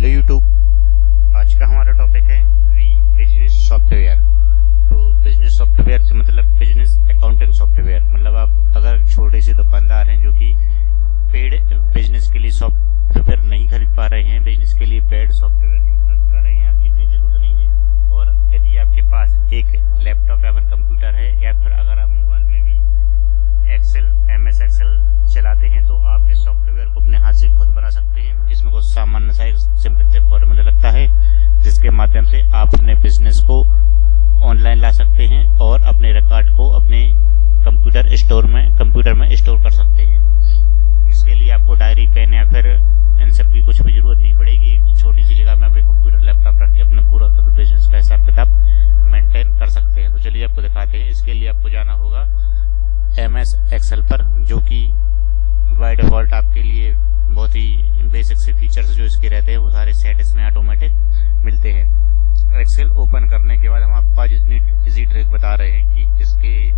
Hello YouTube. आज का हमारा टॉपिक है बिजनेस सॉफ्टवेयर। तो बिजनेस सॉफ्टवेयर से मतलब बिजनेस अकाउंटिंग सॉफ्टवेयर। मतलब आप अगर छोटे से दुकानदार हैं जो कि पेड बिजनेस के लिए सॉफ्टवेयर नहीं खरीद पा रहे हैं, बिजनेस के लिए पेड सॉफ्टवेयर नहीं खरीद पा रहे हैं, आपकी इतनी जरूरत नहीं है। और यदि आपके पास एक लैपटॉप या फिर कंप्यूटर है या फिर अगर आप मोबाइल में भी MS एक्सेल चलाते हैं तो आप इस सॉफ्टवेयर को अपने हाथ से खुद बना सकते हैं। इसमें कुछ सामान्य सा एक सिंपल से फॉर्मूला लगता है जिसके माध्यम से आप अपने बिजनेस को ऑनलाइन ला सकते हैं और अपने रिकॉर्ड को अपने कंप्यूटर में स्टोर कर सकते हैं। इसके लिए आपको डायरी, पेन या फिर इन सब की कुछ भी जरूरत नहीं पड़ेगी। एक छोटी सी जगह में अपने कंप्यूटर लैपटॉप रख के अपना पूरा बिजनेस का हिसाब किताब मेंटेन कर सकते हैं। तो चलिए आपको दिखाते हैं। इसके लिए आपको जाना होगा MS एक्सेल पर, जो कि बाय डिफॉल्ट आपके लिए बहुत ही बेसिक से फीचर्स जो इसके रहते हैं वो सारे सेट इसमें ऑटोमेटिक मिलते हैं। एक्सेल ओपन करने के बाद हम आपको आज इतनी इजी ट्रिक बता रहे हैं कि इसके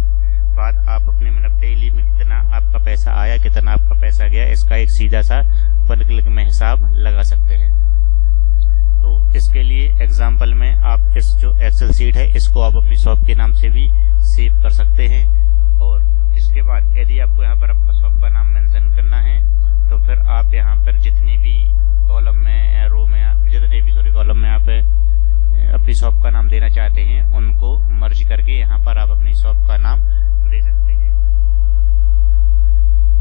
बाद आप अपने मतलब डेली में कितना आपका पैसा आया, कितना आपका पैसा गया, इसका एक सीधा सा 1 क्लिक में हिसाब लगा सकते हैं। तो इसके लिए एग्जाम्पल में आप इस जो एक्सेल सीट है इसको आप अपनी शॉप के नाम से भी सेव कर सकते हैं। और इसके बाद यदि आपको यहाँ पर आपका शॉप का नाम मेंशन करना है तो फिर आप यहाँ पर जितनी भी कॉलम में या रो में कॉलम में आप अपनी शॉप का नाम देना चाहते हैं उनको मर्ज करके यहाँ पर आप अपनी शॉप का नाम दे सकते हैं।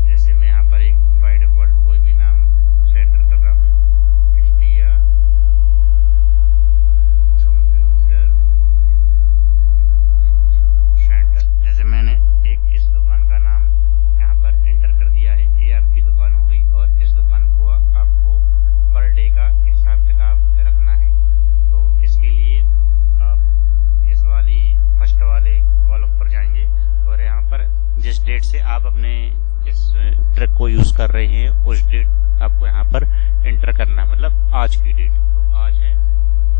जैसे मैं यहाँ पर एक बाय डिफॉल्ट कोई भी नाम सेंटर कर रहा हूँ, इंडिया कंप्यूटर सेंटर। जैसे मैंने एक इस दुकान का नाम यहाँ पर एंटर कर दिया है, ये आपकी दुकान हो गई। और इस दुकान को आपको पर डे का हिसाब किताब रखना है। तो इसके लिए आप इस वाली फर्स्ट वाले कॉलम पर जाएंगे और यहाँ पर जिस डेट से आप अपने इस ट्रिक को यूज कर रहे हैं उस डेट आपको यहाँ पर एंटर करना है, मतलब आज की डेट। तो आज है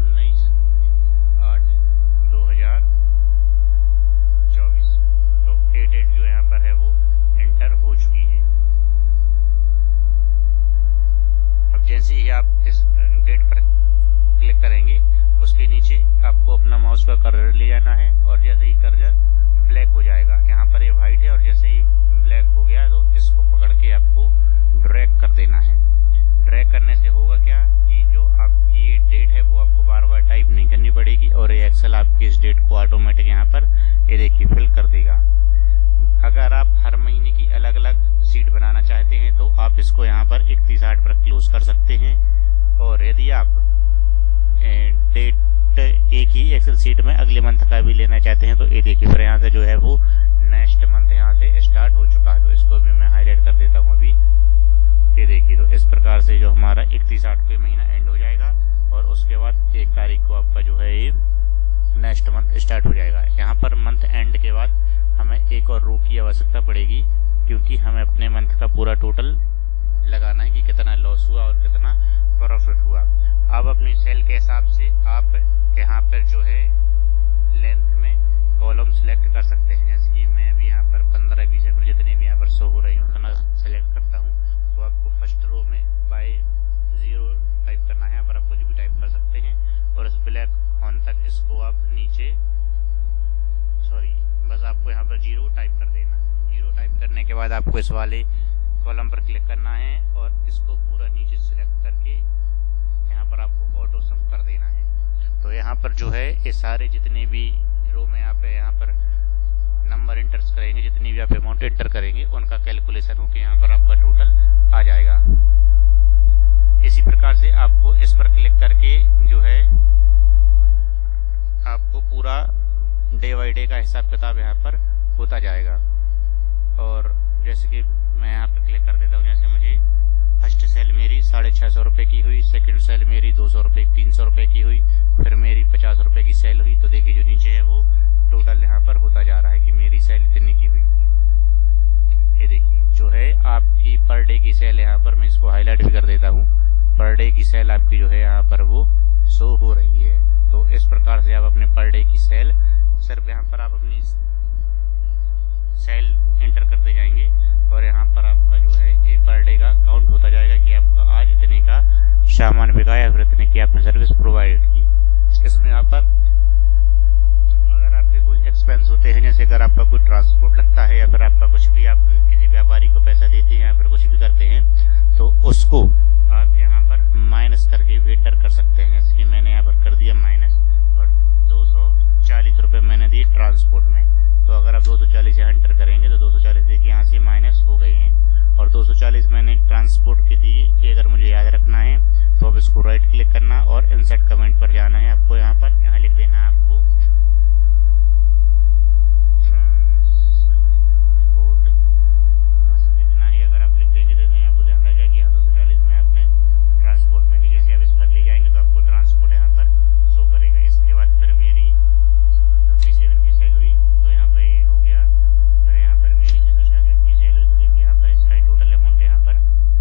19/8/2024। तो ये डेट जो यहाँ पर है वो एंटर हो चुकी है। अब जैसे ही आप इस डेट पर क्लिक करेंगे उसके नीचे आपको अपना माउस का कर्सर ले जाना है और जैसे ही कर्सर ब्लैक हो जाएगा, यहाँ पर ये व्हाइट है और जैसे ही ब्लैक हो गया तो इसको पकड़ के आपको ड्रैग कर देना है। ड्रैग करने से होगा क्या कि जो आपकी ये डेट है वो आपको बार बार टाइप नहीं करनी पड़ेगी और ये एक्सेल आपकी इस डेट को ऑटोमेटिक यहाँ पर ये देखिए फिल कर देगा। अगर आप हर महीने की अलग अलग शीट बनाना चाहते हैं तो आप इसको यहाँ पर 31/8 पर क्लोज कर सकते हैं। और यदि आप डेट एक ही एक्सेल शीट में अगले मंथ का भी लेना चाहते हैं तो ये देखिए फिर यहाँ से जो है वो नेक्स्ट मंथ यहाँ से स्टार्ट हो चुका है। तो इसको भी मैं हाईलाइट कर देता हूँ अभी। ये देखिए तो इस प्रकार से जो हमारा 31/8 को महीना एंड हो जाएगा और उसके बाद 1 तारीख को आपका जो है ये नेक्स्ट मंथ स्टार्ट हो जाएगा। यहाँ पर मंथ एंड के बाद हमें एक और रो की आवश्यकता पड़ेगी क्योंकि हमें अपने मंथ का पूरा टोटल लगाना है कि कितना लॉस हुआ और कितना प्रॉफिट हुआ। अब अपनी सेल के हिसाब से आप यहाँ पर जो है लेंथ में कॉलम सिलेक्ट कर सकते हैं। जैसे कि मैं अभी यहाँ पर 15, 20 या फिर जितने भी यहाँ पर शो हो रही हूँ उतना सेलेक्ट करता हूँ। तो आपको फर्स्ट रो में बाय 0 टाइप करना है, यहाँ पर आप कुछ भी टाइप कर सकते हैं और इस ब्लैक फॉन्ट तक इसको आप नीचे बस आपको यहाँ पर 0 टाइप कर देना है। 0 टाइप करने के बाद आपको इस वाले कॉलम पर क्लिक करना है और इसको पूरा नीचे सिलेक्ट करके यहाँ पर आपको ऑटो सम कर देना है। तो यहाँ पर जो है ये सारे जितने भी रो में आप यहाँ पर नंबर एंटर करेंगे, जितनी भी आप अमाउंट एंटर करेंगे उनका कैलकुलेशन होकर यहाँ पर आपका टोटल आ जाएगा। इसी प्रकार से आपको इस पर क्लिक करके जो है आपको पूरा डे बाई डे का हिसाब किताब यहाँ पर होता जाएगा। और जैसे कि मैं यहाँ पर क्लिक कर देता हूँ, जैसे मुझे फर्स्ट सेल मेरी 650 रुपये की हुई, सेकंड सेल मेरी 200 रुपये 300 रुपये की हुई, फिर मेरी 50 रुपये की सेल हुई। तो देखिए जो नीचे है वो टोटल यहाँ पर होता जा रहा है कि मेरी सेल इतनी की हुई। ये देखिए जो है आपकी पर डे की सेल यहाँ पर मैं इसको हाईलाइट भी कर देता हूँ। पर डे की सेल आपकी जो है यहाँ पर वो शो हो रही है। तो इस प्रकार से आप अपने पर डे की सेल सिर्फ यहाँ पर आप अपनी सेल एंटर करते जाएंगे और यहाँ पर आपका जो है ये पर डे का काउंट होता जाएगा कि आपका आज इतने का सामान बिका या फिर इतने की आपने सर्विस प्रोवाइड की। इसमें यहाँ पर अगर आपके कोई एक्सपेंस होते हैं, जैसे अगर आपका कोई ट्रांसपोर्ट लगता है या फिर आपका कुछ भी आप किसी व्यापारी को पैसा देते हैं या फिर कुछ भी करते हैं, तो उसको आप यहाँ पर माइनस करके वेंडर कर सकते हैं। जैसे कि मैंने यहाँ पर कर दिया माइनस और 240 रुपये मैंने दिए ट्रांसपोर्ट में। तो अगर आप 240 से एंटर करेंगे तो 240 देखिए यहाँ से माइनस हो गए हैं और 240 मैंने ट्रांसपोर्ट के दिए। ये अगर मुझे याद रखना है तो अब इसको राइट क्लिक करना और इंसर्ट कमेंट पर जाना है आपको। यहाँ पर यहाँ लिख देना है आपको ट्रांसपोर्ट, बस इतना ही अगर आप लिख देंगे तो नहीं आपको ध्यान रहेगा कि यहाँ 240 में आपने ट्रांसपोर्ट में दिया। जैसे आप इस पर ले जाएंगे तो आपको ट्रांसपोर्ट यहाँ पर शो करेगा। इसके बाद फिर मेरी 57 की सैलरी, तो यहाँ पर ये हो गया। फिर यहाँ पर मेरी 66 की सैलरी, तो देखिए यहाँ पर इसका टोटल अमाउंट यहाँ पर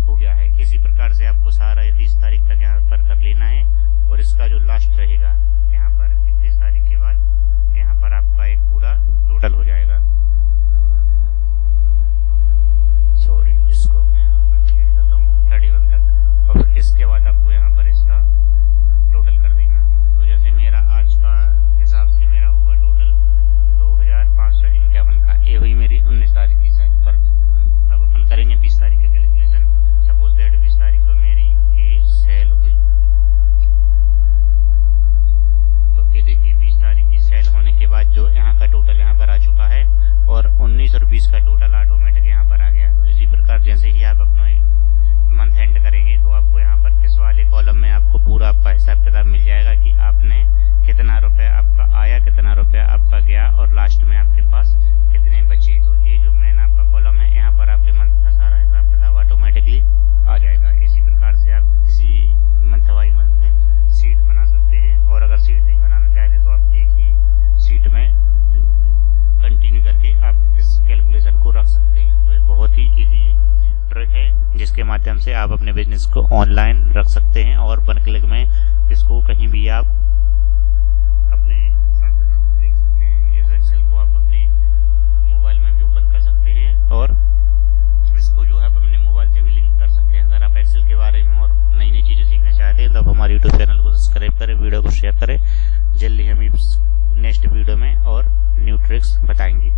हो गया है। इसी प्रकार से आपको सारा 30 तारीख तक यहाँ पर कर लेना है और इसका जो लास्ट रहेगा यहाँ पर 31 तारीख के बाद यहाँ पर आपका एक पूरा टोटल हो जाएगा। सॉरी, इसको मैं डिलीट करता हूँ 31 तक और इसके बाद आपको यहाँ पर इसका टोटल कर देना। तो जैसे मेरा आज का हिसाब से मेरा हुआ टोटल 2551 का। ये हुई मेरी 19 तारीख की सैलरी। पर अब अपन करेंगे 20 तारीख का कैलकुलेशन। सपोज दैट 20 तारीख को मेरी ये सेल हुई, तो ये देखिए 20 तारीख की सेल होने के बाद जो यहाँ का टोटल यहाँ पर आ चुका है और 19 और 20 का टोटल ऑटोमेटिक यहाँ पर आ गया। तो इसी प्रकार जैसे ही आप अपना मंथ एंड करेंगे तो आपको यहाँ पर इस वाले कॉलम में आपको पूरा आपका हिसाब किताब मिल जाएगा कि आपने कितना रुपया आपका आया, कितना रुपया आपका गया और लास्ट में आपके पास कितने बचे। तो ये जो मेन आपका कॉलम है यहाँ पर आपके मंथ का सारा हिसाब किताब ऑटोमेटिकली आ जाएगा। इसी प्रकार से आप किसी मंथ बाई मंथ में सीट बना सकते हैं और अगर सीट नहीं बनाना चाहते तो आप एक ही सीट में कंटिन्यू करके आप इस कैलकुलेशन को रख सकते हैं। तो ये बहुत ही ईजी ट्रिक है जिसके माध्यम से आप अपने बिजनेस को ऑनलाइन रख सकते हैं और 1 क्लिक में इसको कहीं भी आप अपने हिसाब किताब को देख सकते हैं। इस एक्सेल को आप अपने मोबाइल में भी ओपन कर सकते हैं और इसको जो है आप अपने मोबाइल से भी लिंक कर सकते हैं। अगर आप एक्सेल के बारे में और नई नई चीज़ें सीखना चाहते हैं तो आप हमारे यूट्यूब चैनल को सब्सक्राइब करें, वीडियो को शेयर करें। जल्दी हम नेक्स्ट वीडियो में और न्यू ट्रिक्स बताएंगे।